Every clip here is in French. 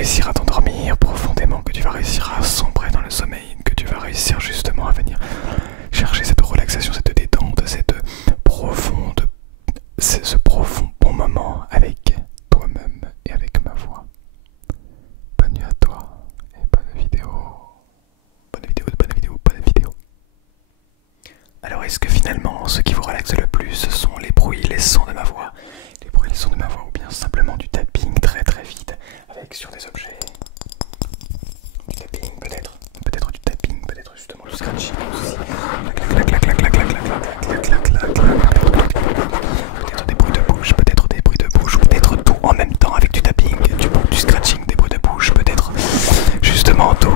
réussir à t'endormir profondément, que tu vas réussir à sombrer dans le sommeil, que tu vas réussir justement à venir chercher cette relaxation, cette détente, ce profond bon moment avec toi-même et avec ma voix. Bonne nuit à toi et bonne vidéo. Bonne vidéo, bonne vidéo, bonne vidéo. Alors est-ce que finalement ce qui vous relaxe le plus ce sont les bruits, les sons de ma voix, ou bien simplement du tapping très très vite avec sur des objets, du tapping peut-être du tapping, peut-être justement du scratching aussi, peut-être des bruits de bouche, ou peut-être tout en même temps avec du tapping, du scratching, des bruits de bouche, peut-être justement tout.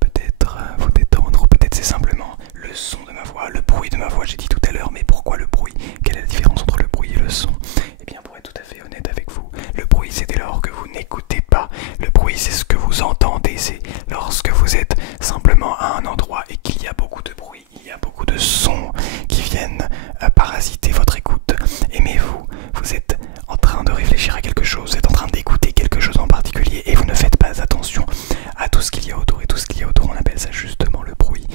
Peut-être vous détendre, ou peut-être c'est simplement le son de ma voix, le bruit de ma voix, j'ai dit tout à l'heure, mais pourquoi le bruit? Quelle est la différence entre le bruit et le son? Eh bien pour être tout à fait honnête avec vous, le bruit c'est dès lors que vous n'écoutez pas, le bruit c'est ce que vous entendez, c'est lorsque vous êtes simplement à un endroit et qu'il y a beaucoup de bruit, il y a beaucoup de sons qui viennent parasiter votre écoute. Mais vous êtes en train de réfléchir à quelque chose, vous êtes en train d'écouter quelque chose en particulier et vous ne faites pas attention à tout ce qu'il y a autour, et tout ce qu'il y a autour on appelle ça justement le bruit.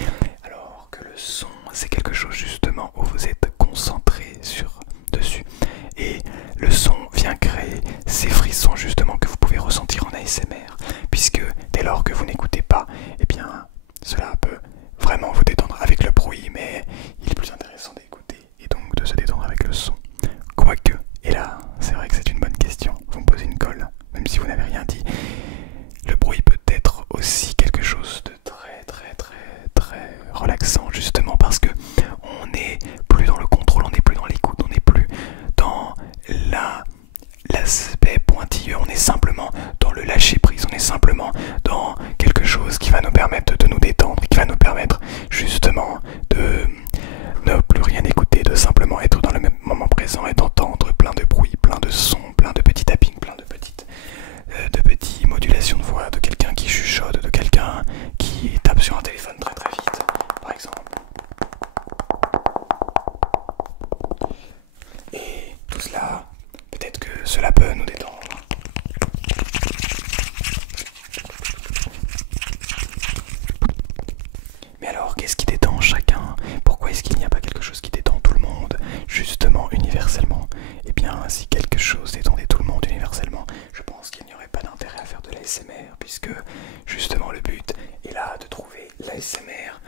Alors que le son c'est quelque chose justement où vous êtes concentré dessus et le son vient créer ces frissons justement que vous pouvez ressentir en ASMR, puisque dès lors que vous n'écoutez pas, eh bien cela peut vraiment vous détendre avec le bruit, mais il est plus intéressant d'écouter et donc de se détendre avec le son. Quoique, et là c'est vrai que c'est une bonne question, vous me posez une colle, même si vous n'avez rien dit, le bruit peut être aussi quelque chose de très relaxant, justement parce que on n'est plus dans le contrôle, on n'est plus dans l'écoute, on n'est plus dans l'aspect pointilleux, on est simplement dans le lâcher prise, on est simplement dans quelque chose qui va nous permettre de nous détendre, qui va nous permettre justement de ne plus rien écouter, de simplement être dans le même moment présent et d'entendre plein de bruits, plein de sons, plein de petits tappings, plein de petites modulations de voix, de quelqu'un qui chuchote, de quelqu'un qui tape sur un téléphone très vite, par exemple. Et tout cela, peut-être que cela peut nous détendre. Mais alors, qu'est-ce qui détend chacun? Pourquoi est-ce qu'il n'y a pas quelque chose qui détend tout le monde, justement, universellement? Eh bien, si quelque chose détendait tout le monde universellement, je pense qu'il n'y aurait pas d'intérêt à faire de l'ASMR, puisque justement le but est là de trouver l'ASMR,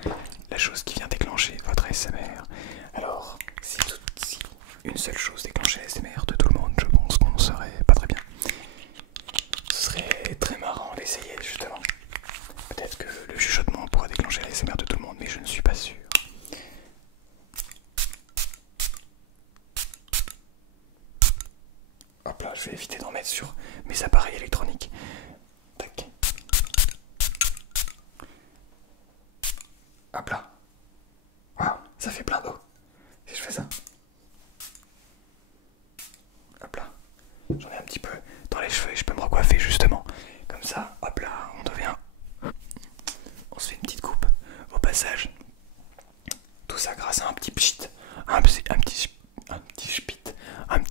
la chose qui vient déclencher votre ASMR. Alors, si une seule chose déclenchait l'ASMR de tout le monde, je pense qu'on ne serait pas très bien. Ce serait très marrant d'essayer, justement. Peut-être que le chuchotement pourra déclencher l'ASMR de tout le monde, mais je ne suis pas sûr. Hop là, je vais éviter d'en mettre sur mes appareils électroniques. Tac. Hop là. Waouh, ça fait plein d'eau. Si je fais ça. Hop là. J'en ai un petit peu dans les cheveux et je peux me recoiffer justement. Comme ça, hop là, on se fait une petite coupe au passage. Tout ça grâce à un petit pchit. Un petit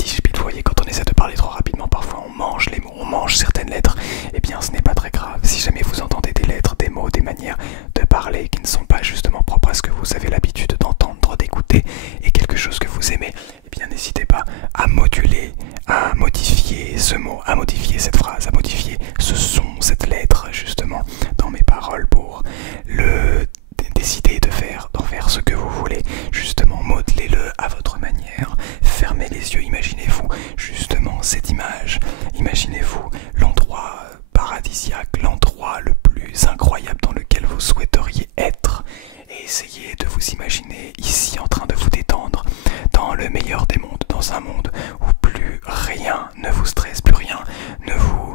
spit, vous voyez, quand on essaie de parler trop rapidement, parfois on mange les mots, on mange certaines lettres, et bien ce n'est pas très grave. Si jamais vous entendez des lettres, des mots, des manières de parler qui ne sont pas justement propres à ce que vous avez l'habitude d'entendre, d'écouter, et quelque chose que vous aimez, et bien n'hésitez pas à moduler, à modifier ce mot, à modifier cette phrase, à modifier ce son, cette lettre, justement, dans mes paroles pour décider d'en faire ce que vous voulez, justement, modelez-le à votre manière, fermez les yeux, imaginez-vous justement cette image, imaginez-vous l'endroit paradisiaque, l'endroit le plus incroyable dans lequel vous souhaiteriez être, et essayez de vous imaginer ici en train de vous détendre, dans le meilleur des mondes, dans un monde où plus rien ne vous stresse, plus rien ne vous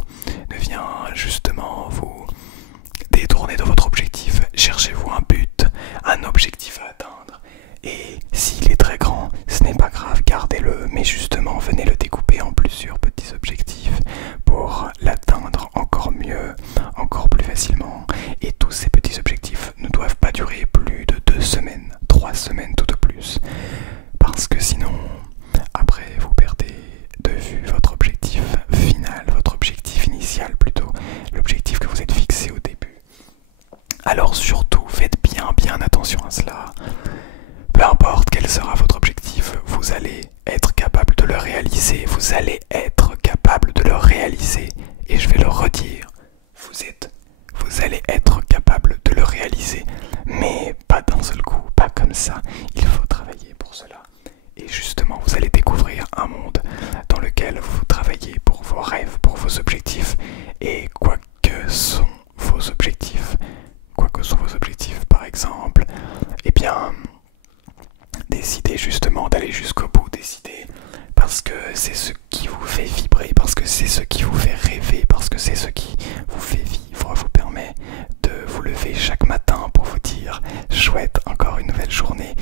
Alors surtout, faites bien attention à cela. Peu importe quel sera votre objectif, vous allez être capable de le réaliser. Vous allez être capable de le réaliser. Et je vais le redire, vous allez être capable de le réaliser. Mais pas d'un seul coup, pas comme ça. Il faut travailler pour cela. Et justement, vous allez découvrir un monde dans lequel vous travaillez pour vos rêves, pour vos objectifs. Et quoi que sont vos objectifs, par exemple, eh bien, décidez justement d'aller jusqu'au bout, décidez parce que c'est ce qui vous fait vibrer, parce que c'est ce qui vous fait rêver, parce que c'est ce qui vous fait vivre, vous permet de vous lever chaque matin pour vous dire chouette, encore une nouvelle journée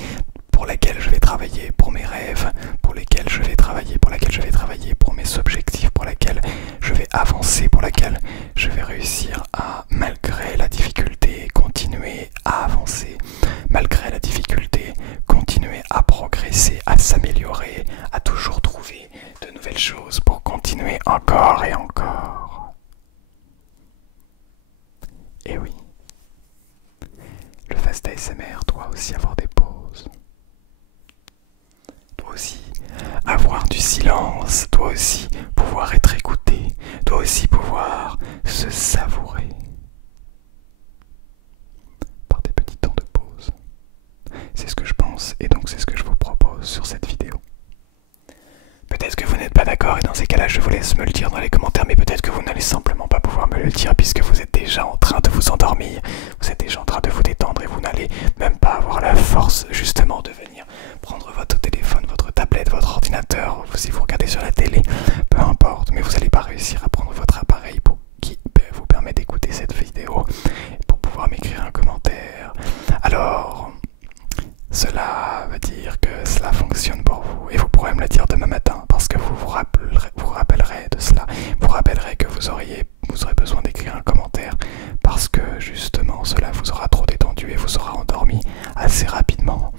pour laquelle je vais travailler pour mes rêves, pour lesquels je vais travailler, pour laquelle je vais travailler pour mes objectifs, pour laquelle je vais avancer, pour laquelle je vais réussir à, malgré la difficulté, continuer à avancer, malgré la difficulté, continuer à progresser, à s'améliorer, à toujours trouver de nouvelles choses pour continuer encore et encore. Et oui, le fast ASMR doit aussi avoir des pauses. Doit aussi avoir du silence, doit aussi pouvoir être écouté, doit aussi pouvoir se savourer par des petits temps de pause. C'est ce que je pense et donc c'est ce que je vous propose sur cette vidéo. Peut-être que vous n'êtes pas d'accord et dans ces cas-là je vous laisse me le dire dans les commentaires, mais peut-être que vous n'allez simplement pas pouvoir me le dire puisque vous êtes déjà en train de vous endormir, vous êtes déjà en train de vous détendre et vous n'allez même pas avoir la force justement de venir prendre votre téléphone, votre tablette, votre ordinateur, si vous regardez sur la télé, peu importe, mais vous n'allez pas réussir à prendre votre appareil qui vous permet d'écouter cette vidéo pour pouvoir m'écrire un commentaire. Alors, cela veut dire que cela fonctionne pour vous et vous pourrez me le dire demain matin parce que vous rappellerez de cela, vous rappellerez que vous aurez besoin d'écrire un commentaire parce que justement cela vous aura trop détendu et vous aura endormi assez rapidement.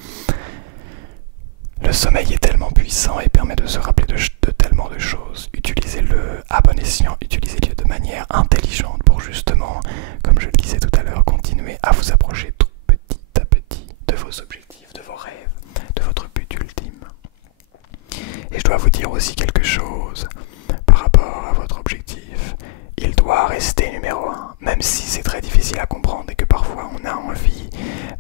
Le sommeil est tellement puissant et permet de se rappeler de tellement de choses. Utilisez-le à bon escient, utilisez-le de manière intelligente pour justement, comme je le disais tout à l'heure, continuer à vous approcher tout petit à petit de vos objectifs, de vos rêves, de votre but ultime. Et je dois vous dire aussi quelque chose par rapport à votre objectif. Il doit rester numéro 1, même si c'est très difficile à comprendre et que parfois on a envie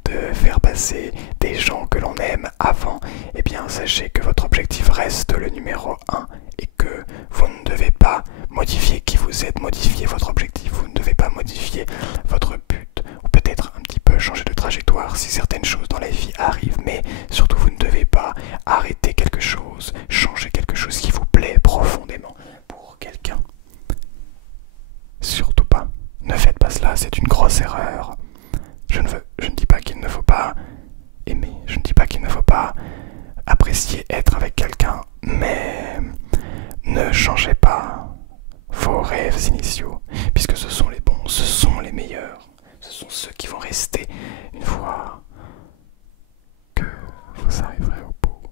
de faire passer des gens que l'on aime avant. Eh bien sachez que votre objectif reste le numéro 1 et que vous ne devez pas modifier qui vous êtes, modifier votre objectif, vous ne devez pas modifier votre but ou peut-être un petit peu changer de trajectoire si certaines choses dans la vie arrivent, mais surtout vous ne devez pas arrêter quelque chose, changer quelque chose qui vous plaît profondément pour quelqu'un. Surtout pas. Ne faites pas cela, c'est une grosse erreur. Je ne dis pas qu'il ne faut pas aimer, je ne dis pas qu'il ne faut pas apprécier être avec quelqu'un, mais ne changez pas vos rêves initiaux, puisque ce sont les bons, ce sont les meilleurs, ce sont ceux qui vont rester une fois que vous arriverez au bout.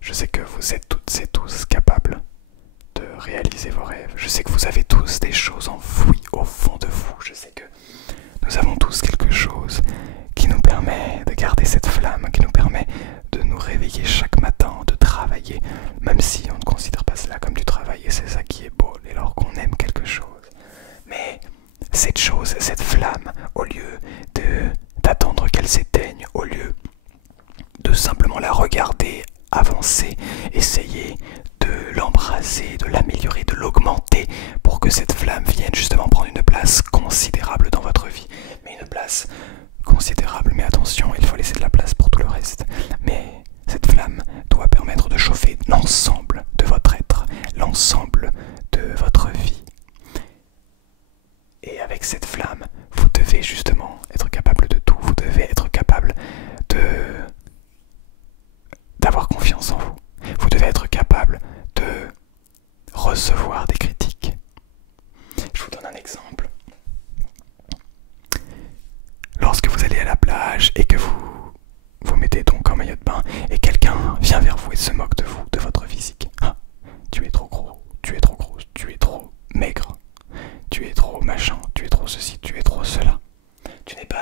Je sais que vous êtes toutes et tous capables de réaliser vos rêves. Je sais que vous avez tous des choses enfouies au fond de vous. Je sais que nous avons tous quelque chose qui nous permet de garder cette flamme, qui nous permet de nous réveiller chaque matin, de travailler, même si on ne considère pas cela comme du travail, et c'est ça qui est beau, dès lors qu'on aime quelque chose. Mais cette chose, cette flamme, au lieu d'attendre qu'elle s'éteigne, au lieu de simplement la regarder avancer, essayer de l'embraser, de l'améliorer, de l'augmenter pour que cette flamme vienne justement prendre une place considérable dans votre vie. Mais une place considérable, mais attention, il faut laisser de la place pour tout le reste. Mais cette flamme doit permettre de chauffer l'ensemble de votre être, l'ensemble de votre vie. Et avec cette flamme, vous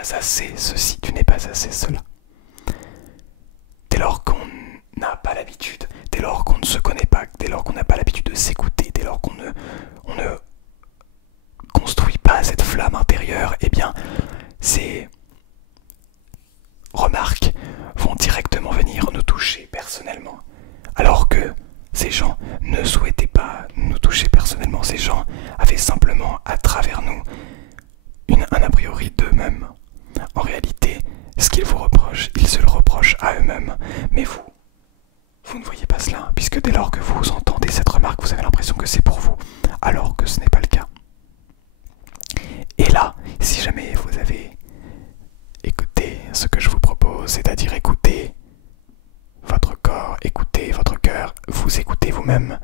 pas assez ceci, tu n'es pas assez cela. Dès lors qu'on n'a pas l'habitude, dès lors qu'on ne se connaît pas, dès lors qu'on n'a pas l'habitude de s'écouter, dès lors qu'on ne construit pas cette flamme intérieure, eh bien, ces remarques vont directement venir nous toucher personnellement. Alors que ces gens ne souhaitaient pas nous toucher personnellement, ces gens avaient simplement à travers nous un a priori d'eux-mêmes. En réalité, ce qu'ils vous reprochent, ils se le reprochent à eux-mêmes. Mais vous ne voyez pas cela, puisque dès lors que vous entendez cette remarque, vous avez l'impression que c'est pour vous, alors que ce n'est pas le cas. Et là, si jamais vous avez écouté ce que je vous propose, c'est-à-dire écouter votre corps, écouter votre cœur, vous écoutez vous-même,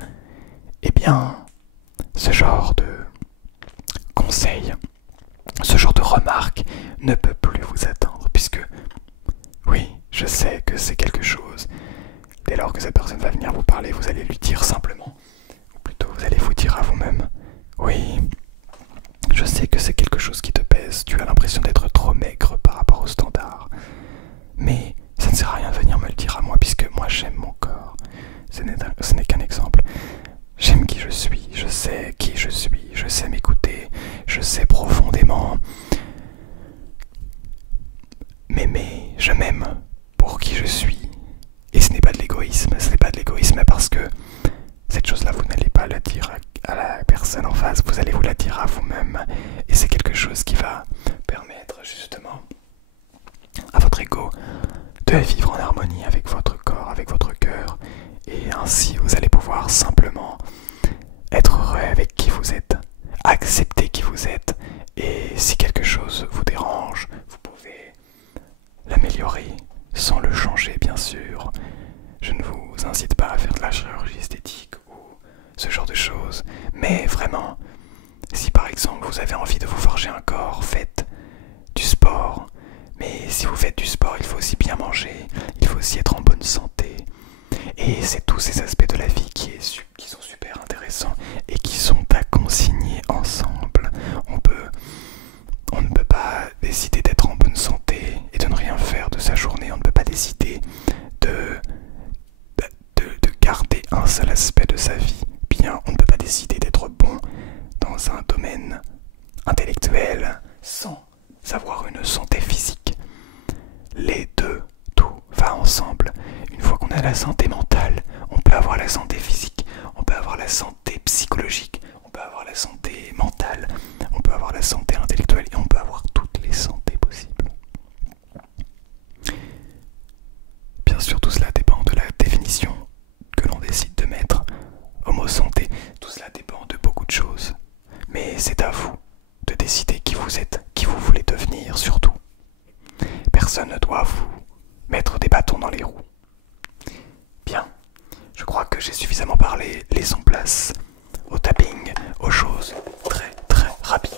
eh bien, ce genre de conseils, ce genre de remarques ne peut plus vous atteindre, puisque, oui, je sais que c'est quelque chose. Dès lors que cette personne va venir vous parler, vous allez lui dire simplement, ou plutôt vous allez vous dire à vous-même, oui, je sais que c'est quelque chose qui te pèse, tu as l'impression d'être trop maigre par rapport au standard, mais ça ne sert à rien de venir me le dire à moi, puisque moi j'aime mon corps, ce n'est qu'un exemple. J'aime qui je suis, je sais qui je suis, je sais m'écouter, je sais profondément m'aimer, je m'aime pour qui je suis. Et ce n'est pas de l'égoïsme, ce n'est pas de l'égoïsme parce que cette chose-là, vous n'allez pas la dire à la personne en face, vous allez vous la dire à vous-même. Et c'est quelque chose qui va permettre justement à votre ego de vivre en harmonie avec votre corps, avec votre cœur. Et ainsi, vous allez pouvoir simplement être heureux avec qui vous êtes, accepter qui vous êtes. Et si quelque chose vous dérange, vous pouvez l'améliorer sans le changer, bien sûr. Je ne vous incite pas à faire de la chirurgie esthétique ou ce genre de choses, mais vraiment, si par exemple vous avez envie de vous forger un corps, faites du sport. Mais si vous faites du sport, il faut aussi bien manger, il faut aussi être en bonne santé. Et c'est tous ces aspects de la vie qui sont super intéressants et qui sont à consigner ensemble. On ne peut pas décider d'être en bonne santé et de ne rien faire de sa journée. On ne peut pas décider de garder un seul aspect de sa vie. Bien, on ne peut pas décider d'être bon dans un domaine intellectuel sans avoir une santé physique. Les deux, tout va ensemble. Une fois qu'on a la santé mentale, on peut avoir la santé physique, on peut avoir la santé psychologique, on peut avoir la santé mentale, on peut avoir la santé intellectuelle et on peut avoir toutes les santé possibles. Bien sûr, tout cela dépend de la définition que l'on décide de mettre au mot santé. Tout cela dépend de beaucoup de choses. Mais c'est à vous de décider qui vous êtes, qui vous voulez devenir surtout. Personne ne doit vous mettre des bâtons dans les roues. Bien, je crois que j'ai suffisamment parlé. Laissons place au tapping, aux choses très très rapides.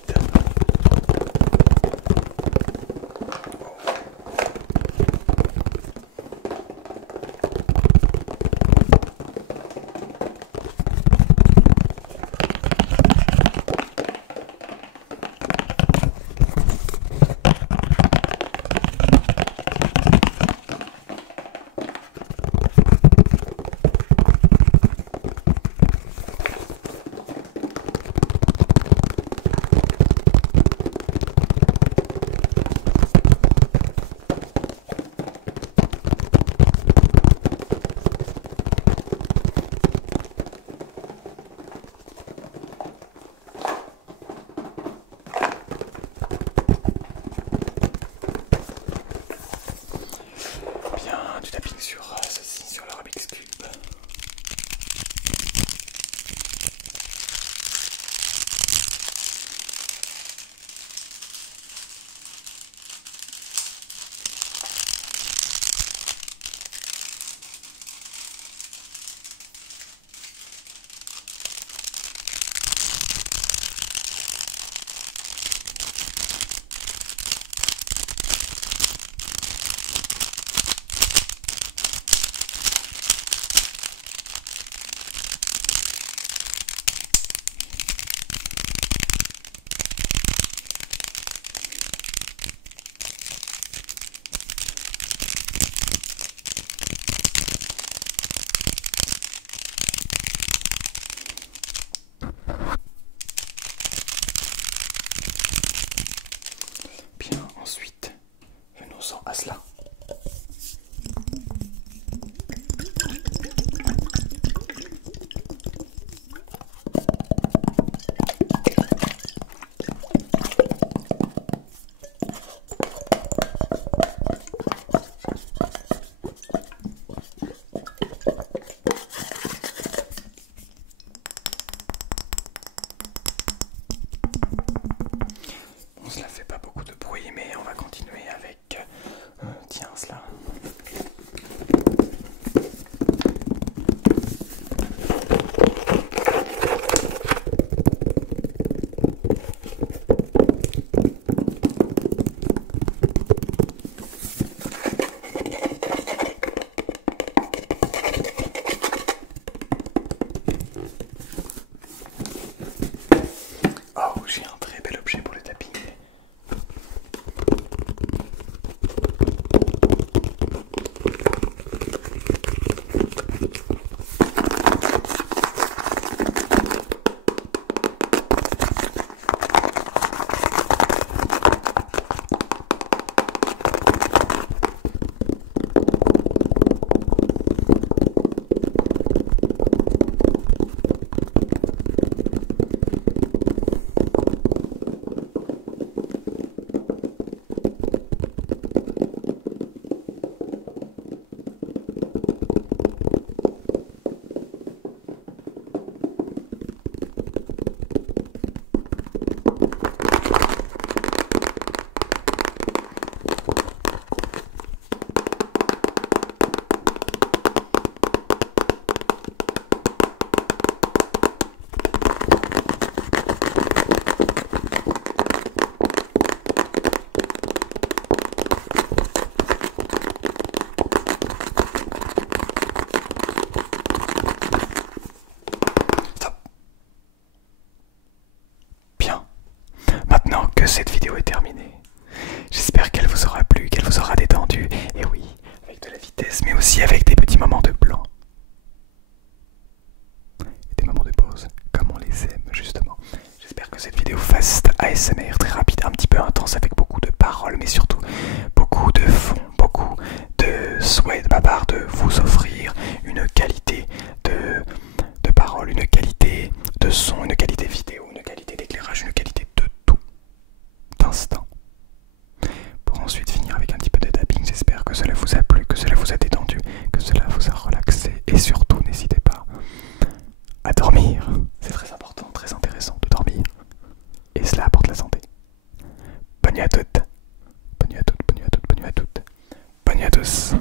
que cette vidéo fast ASMR très rapide, un petit peu intense avec beaucoup de paroles, mais surtout beaucoup de fond, beaucoup de souhaits de ma part de vous offrir une qualité de parole, une qualité de son, une qualité vidéo, une qualité d'éclairage, une qualité de tout d'instant. Pour ensuite finir avec un petit peu de tapping, j'espère que cela vous a plu, que cela vous a détendu, que cela vous a relaxé et surtout n'hésitez pas à dormir. C'est très important, très intéressant de dormir et cela apporte la santé. Bonne nuit à toutes, bonne nuit à toutes, bonne nuit à toutes, bonne nuit à toutes, bonne nuit à tous.